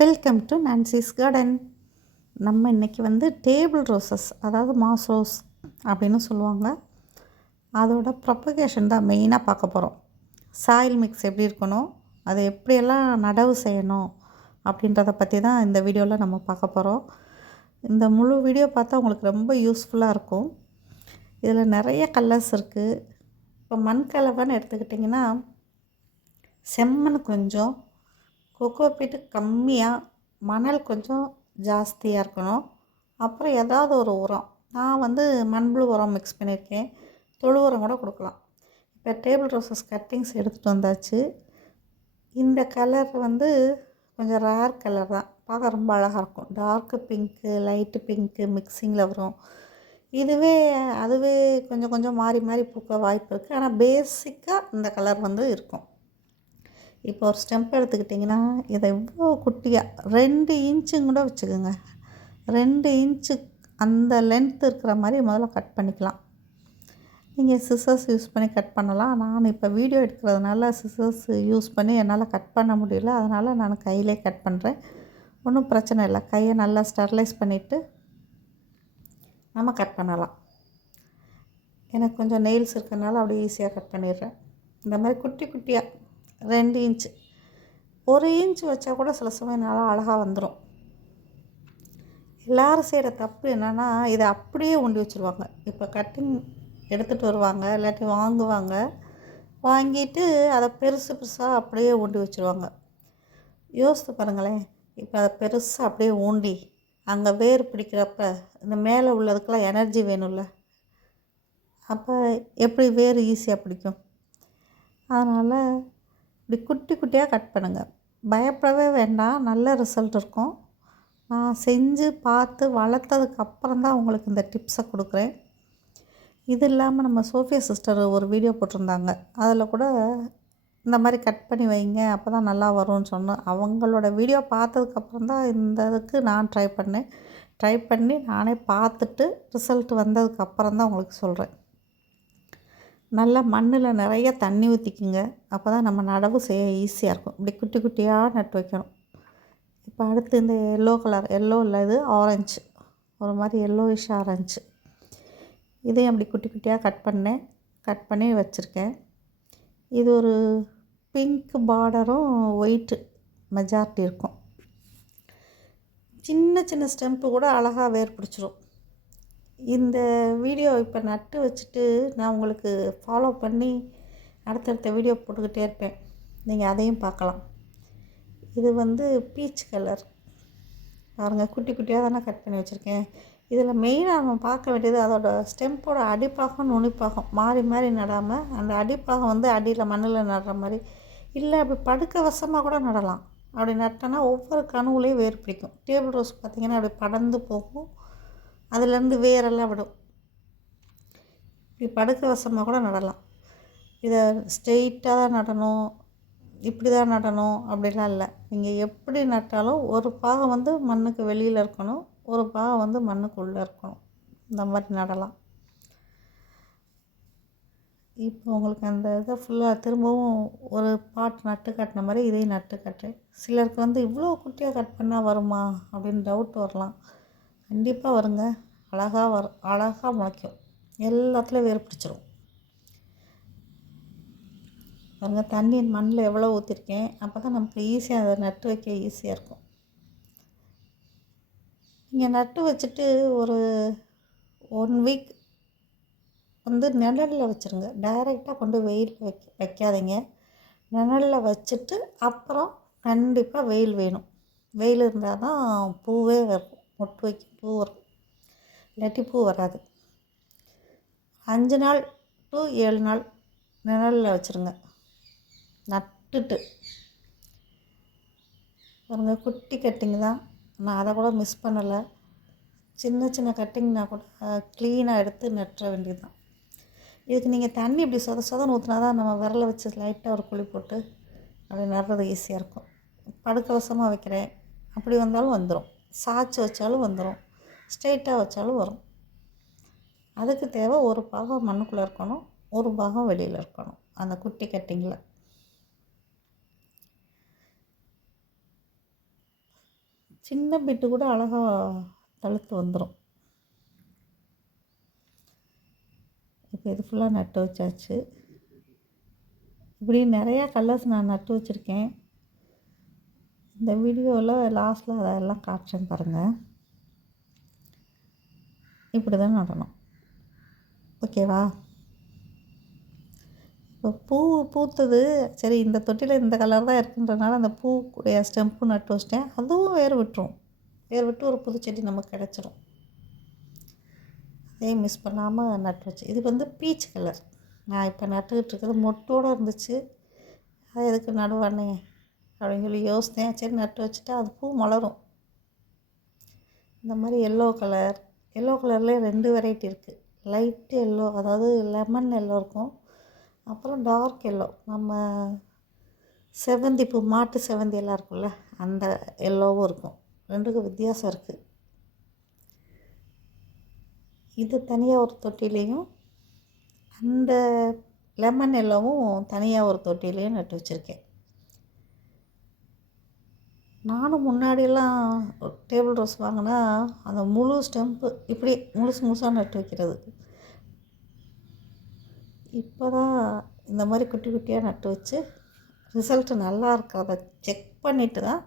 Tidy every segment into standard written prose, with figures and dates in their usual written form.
Welcome to Nancy's garden. நம்ம இன்றைக்கி table roses, அதாவது மாஸ் ரோஸ் அப்படின்னு சொல்லுவாங்க. அதோட ப்ரொபகேஷன் தான் மெயினாக பார்க்க போகிறோம். சாயில் மிக்ஸ் எப்படி இருக்கணும், அதை எப்படியெல்லாம் நடவு செய்யணும் அப்படின்றத பற்றி தான் இந்த வீடியோவில் நம்ம பார்க்க போகிறோம். இந்த முழு வீடியோ பார்த்தா உங்களுக்கு ரொம்ப யூஸ்ஃபுல்லாக இருக்கும். இதில் நிறைய கலர்ஸ் இருக்குது. இப்போ மண் கலவைன்னு எடுத்துக்கிட்டிங்கன்னா செம்மண் கொஞ்சம், கொக்கோபீட்டு கம்மியாக, மணல் கொஞ்சம் ஜாஸ்தியாக இருக்கணும். அப்புறம் ஏதாவது ஒரு உரம், நான் மண்புழு உரம் மிக்ஸ் பண்ணியிருக்கேன். தொழு உரம் கூட கொடுக்கலாம். இப்போ டேபிள் ரோசஸ் கட்டிங்ஸ் எடுத்துகிட்டு வந்தாச்சு. இந்த கலர் கொஞ்சம் ரேர் கலர் தான், பார்க்க ரொம்ப அழகாக இருக்கும். டார்க்கு பிங்க்கு, லைட்டு பிங்க்கு மிக்சிங்கில் வரும். அதுவே கொஞ்சம் கொஞ்சம் மாறி மாறி பூக்க வாய்ப்பு இருக்குது. ஆனால் பேசிக்காக இந்த கலர் இருக்கும். இப்போ ஒரு ஸ்டெம்ப் எடுத்துக்கிட்டிங்கன்னா இதை இவ்வளோ குட்டியாக 2 இன்ச்சுங்க கூட வச்சுக்கோங்க. 2 இன்ச்சு அந்த லென்த் இருக்கிற மாதிரி முதல்ல கட் பண்ணிக்கலாம். நீங்கள் சிசர்ஸ் யூஸ் பண்ணி கட் பண்ணலாம். நான் இப்போ வீடியோ எடுக்கிறதுனால சிசர்ஸ் யூஸ் பண்ணி என்னால் கட் பண்ண முடியல. அதனால் நான் கையிலே கட் பண்ணுறேன். ஒன்றும் பிரச்சனை இல்லை. கையை நல்லா ஸ்டெர்லைஸ் பண்ணிவிட்டு நம்ம கட் பண்ணலாம். எனக்கு கொஞ்சம் நெயில்ஸ் இருக்கிறனால அப்படியே ஈஸியாக கட் பண்ணிடுறேன். இந்த மாதிரி குட்டி குட்டியாக 2 இன்ச்சு, 1 இன்ச்சு வச்சா கூட சில சமயம் நல்லா அழகாக வந்துடும். எல்லோரும் செய்கிற தப்பு என்னென்னா, இதை அப்படியே ஊண்டி வச்சுருவாங்க. இப்போ கட்டிங் எடுத்துகிட்டு வருவாங்க, இல்லாட்டி வாங்குவாங்க. வாங்கிட்டு அதை பெருசு பெருசாக அப்படியே ஊண்டி வச்சுருவாங்க. யோசித்து பாருங்களேன். இப்போ அதை பெருசாக அப்படியே ஊண்டி அங்கே வேர் பிடிக்கிறப்ப இந்த மேலே உள்ளதுக்கெல்லாம் எனர்ஜி வேணும்ல. அப்போ எப்படி வேர் ஈஸியாக பிடிக்கும்? அதனால் இப்படி குட்டி குட்டியாக கட் பண்ணுங்கள். பயப்படவே வேண்டாம், நல்ல ரிசல்ட் இருக்கும். நான் செஞ்சு பார்த்து வளர்த்ததுக்கப்புறம் தான் உங்களுக்கு இந்த டிப்ஸை கொடுக்குறேன். இது இல்லாமல் நம்ம சோஃபியா சிஸ்டர் ஒரு வீடியோ போட்டிருந்தாங்க. அதில் கூட இந்த மாதிரி கட் பண்ணி வைங்க, அப்போ தான் நல்லா வரும்னு சொன்னேன். அவங்களோட வீடியோ பார்த்ததுக்கப்புறம் தான் இந்த இதுக்கு நான் ட்ரை பண்ணி நானே பார்த்துட்டு ரிசல்ட் வந்ததுக்கப்புறம் தான் உங்களுக்கு சொல்கிறேன். நல்லா மண்ணில் நிறைய தண்ணி ஊற்றிக்குங்க. அப்போ தான் நம்ம நடவு செய்ய ஈஸியாக இருக்கும். இப்படி குட்டி குட்டியாக நட்டு வைக்கணும். இப்போ அடுத்து இந்த எல்லோ இல்லை, இது ஆரஞ்சு, ஒரு மாதிரி எல்லோயிஷ் ஆரஞ்சு. இதையும் அப்படி குட்டி குட்டியாக கட் பண்ணி வச்சுருக்கேன். இது ஒரு பிங்க் பார்டரும் ஒயிட்டு மெஜாரிட்டி இருக்கும். சின்ன சின்ன ஸ்டெம்ப்பு கூட அழகாக வேர் பிடிச்சிரும். இந்த வீடியோ இப்போ நட்டு வச்சுட்டு நான் உங்களுக்கு ஃபாலோ பண்ணி அடுத்தடுத்த வீடியோ போட்டுக்கிட்டே இருப்பேன். நீங்கள் அதையும் பார்க்கலாம். இது பீச் கலர் பாருங்கள், குட்டி குட்டியாக தானே கட் பண்ணி வச்சுருக்கேன். இதில் மெயினாக நம்ம பார்க்க வேண்டியது அதோட ஸ்டெம்போட அடிப்பாகம் நுனிப்பாகம் மாறி மாறி நடாமல், அந்த அடிப்பாகம் அடியில் மண்ணில் நடுற மாதிரி இல்லை, அப்படி படுக்க வசமாக கூட நடலாம். அப்படி நட்டோன்னா ஒவ்வொரு கணுவுலேயும் வேர் பிடிக்கும். டேபிள் ரோஸ் பார்த்திங்கன்னா அப்படி படர்ந்து போகும், அதுலேருந்து வேரெல்லாம் விடும். இப்படி படுக்க வசமாக கூட நடலாம். இதை ஸ்ட்ரெயிட்டாக தான் நடணும், இப்படி தான் நடணும் அப்படிலாம் இல்லை. நீங்கள் எப்படி நட்டாலும் ஒரு பாகம் மண்ணுக்கு வெளியில் இருக்கணும், ஒரு பாகம் மண்ணுக்கு உள்ளே இருக்கணும். இந்த மாதிரி நடலாம். இப்போ உங்களுக்கு அந்த இதை ஃபுல்லாக திரும்பவும் ஒரு பாட் நட்டு கட்டின மாதிரி இதையும் நட்டு கட்டுறேன். சிலருக்கு இவ்வளோ குட்டியாக கட் பண்ணால் வருமா அப்படின்னு டவுட் வரலாம். கண்டிப்பாக வருங்க. அழகாக முளைக்கும். எல்லாத்துலேயும் வேர் பிடிச்சிரும். பாருங்க, தண்ணி மண்ணில் எவ்வளோ ஊற்றிருக்கேன். அப்போ தான் நமக்கு ஈஸியாக அதை நட்டு வைக்க ஈஸியாக இருக்கும். நீங்கள் நட்டு வச்சுட்டு ஒரு 1 வீக் நிழலில் வச்சுருங்க. டைரெக்டாக கொண்டு வெயிலில் வைக்காதீங்க. நிழலில் வச்சுட்டு அப்புறம் கண்டிப்பாக வெயில் வேணும். வெயில் இருந்தால் தான் பூவே வரும், மொட்டு வைக்க பூ வரும், இல்லாட்டி பூ வராது. 5 நாள் to 7 நாள் நிழலில் வச்சுருங்க. நட்டுட்டு பாருங்க, குட்டி கட்டிங் தான், நான் அதை கூட மிஸ் பண்ணலை. சின்ன சின்ன கட்டிங்னா கூட க்ளீனாக எடுத்து நட்டுற வேண்டியது தான். இதுக்கு நீங்கள் தண்ணி இப்படி சொதன்னு ஊற்றினா தான் நம்ம விரலை வச்சு லைட்டாக ஒரு குழி போட்டு அப்படி நடுறது ஈஸியாக இருக்கும். படுக்க வசமாக வைக்கிறேன் அப்படி வந்தாலும் வந்துடும், சாய்ச்சி வச்சாலும் வந்துடும், ஸ்ட்ரெயிட்டாக வச்சாலும் வரும். அதுக்கு தேவை ஒரு பாகம் மண்ணுக்குள்ளே இருக்கணும், ஒரு பாகம் வெளியில் இருக்கணும். அந்த குட்டி கட்டிங்கில் சின்ன பிட்டு கூட அழகாக தழுத்து வந்துடும். இப்போ இது ஃபுல்லாக நட்டு வச்சாச்சு. இப்படி நிறையா கலர்ஸ் நான் நட்டு வச்சுருக்கேன். இந்த வீடியோவில் லாஸ்ட்டில் அதெல்லாம் காட்டுறேன் பாருங்கள். இப்படி தான் நடணும். ஓகேவா? இப்போ பூ பூத்தது. சரி, இந்த தொட்டியில் இந்த கலர் தான் இருக்குன்றனால அந்த பூக்குடைய ஸ்டெம்பு நட்டு வச்சிட்டேன். அதுவும் வேர் விட்டுரும். வேர் விட்டு ஒரு புது செடி நமக்கு கிடச்சிரும். அதே மிஸ் பண்ணாமல் நட்டு வச்சு. இது வந்து பீச் கலர். நான் இப்போ நட்டுக்கிட்டு இருக்கிறது மொட்டோடு இருந்துச்சு. அது எதுக்கு நடுவானே அப்படின்னு சொல்லி யோசித்தேன். சரி, நட்டு வச்சுட்டா அது பூ மலரும். இந்த மாதிரி எல்லோ கலர்லேயே 2 வெரைட்டி இருக்குது. லைட்டு எல்லோ, அதாவது லெமன் எல்லோ இருக்கும். அப்புறம் டார்க் எல்லோ, நம்ம செவந்தி பூ, மாட்டு செவந்தி எல்லாம் இருக்குல்ல, அந்த எல்லோவும் இருக்கும். 2க்கும் வித்தியாசம் இருக்குது. இது தனியாக ஒரு தொட்டிலையும், அந்த லெமன் எல்லோவும் தனியாக ஒரு தொட்டிலையும் நட்டு வச்சுருக்கேன். நானும் முன்னாடியெல்லாம் டேபிள் ரோஸ் வாங்கினா அந்த முழு ஸ்டெம்பு இப்படி முழுசாக நட்டு வைக்கிறது. இப்போ தான் இந்த மாதிரி குட்டி குட்டியாக நட்டு வச்சு ரிசல்ட்டு நல்லா இருக்கிறத செக் பண்ணிவிட்டு தான்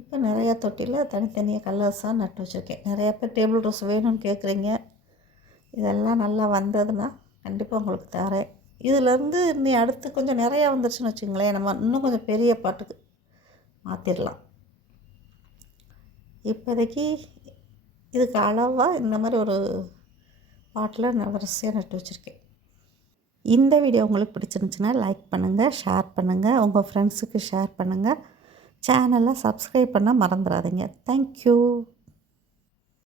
இப்போ நிறையா தொட்டியில் தனித்தனியாக கலர்ஸாக நட்டு வச்சுருக்கேன். நிறையா பேர் டேபிள் ரோஸ் வேணும்னு கேட்குறீங்க. இதெல்லாம் நல்லா வந்ததுன்னா கண்டிப்பாக உங்களுக்கு தரேன். இதிலேருந்து நீ அடுத்து கொஞ்சம் நிறையா வந்துருச்சுன்னு வச்சுங்களேன், நம்ம இன்னும் கொஞ்சம் பெரிய பாட்டுக்கு மாற்றிடலாம். இப்போதைக்கு இதுக்கு அளவாக இந்த மாதிரி ஒரு பாட்டில் நான் வரிசையாக நட்டு வச்சுருக்கேன். இந்த வீடியோ உங்களுக்கு பிடிச்சிருந்துச்சுன்னா லைக் பண்ணுங்கள், ஷேர் பண்ணுங்கள், உங்கள் ஃப்ரெண்ட்ஸுக்கு ஷேர் பண்ணுங்கள். சேனலை சப்ஸ்கிரைப் பண்ண மறந்துடாதீங்க. தேங்க்யூ.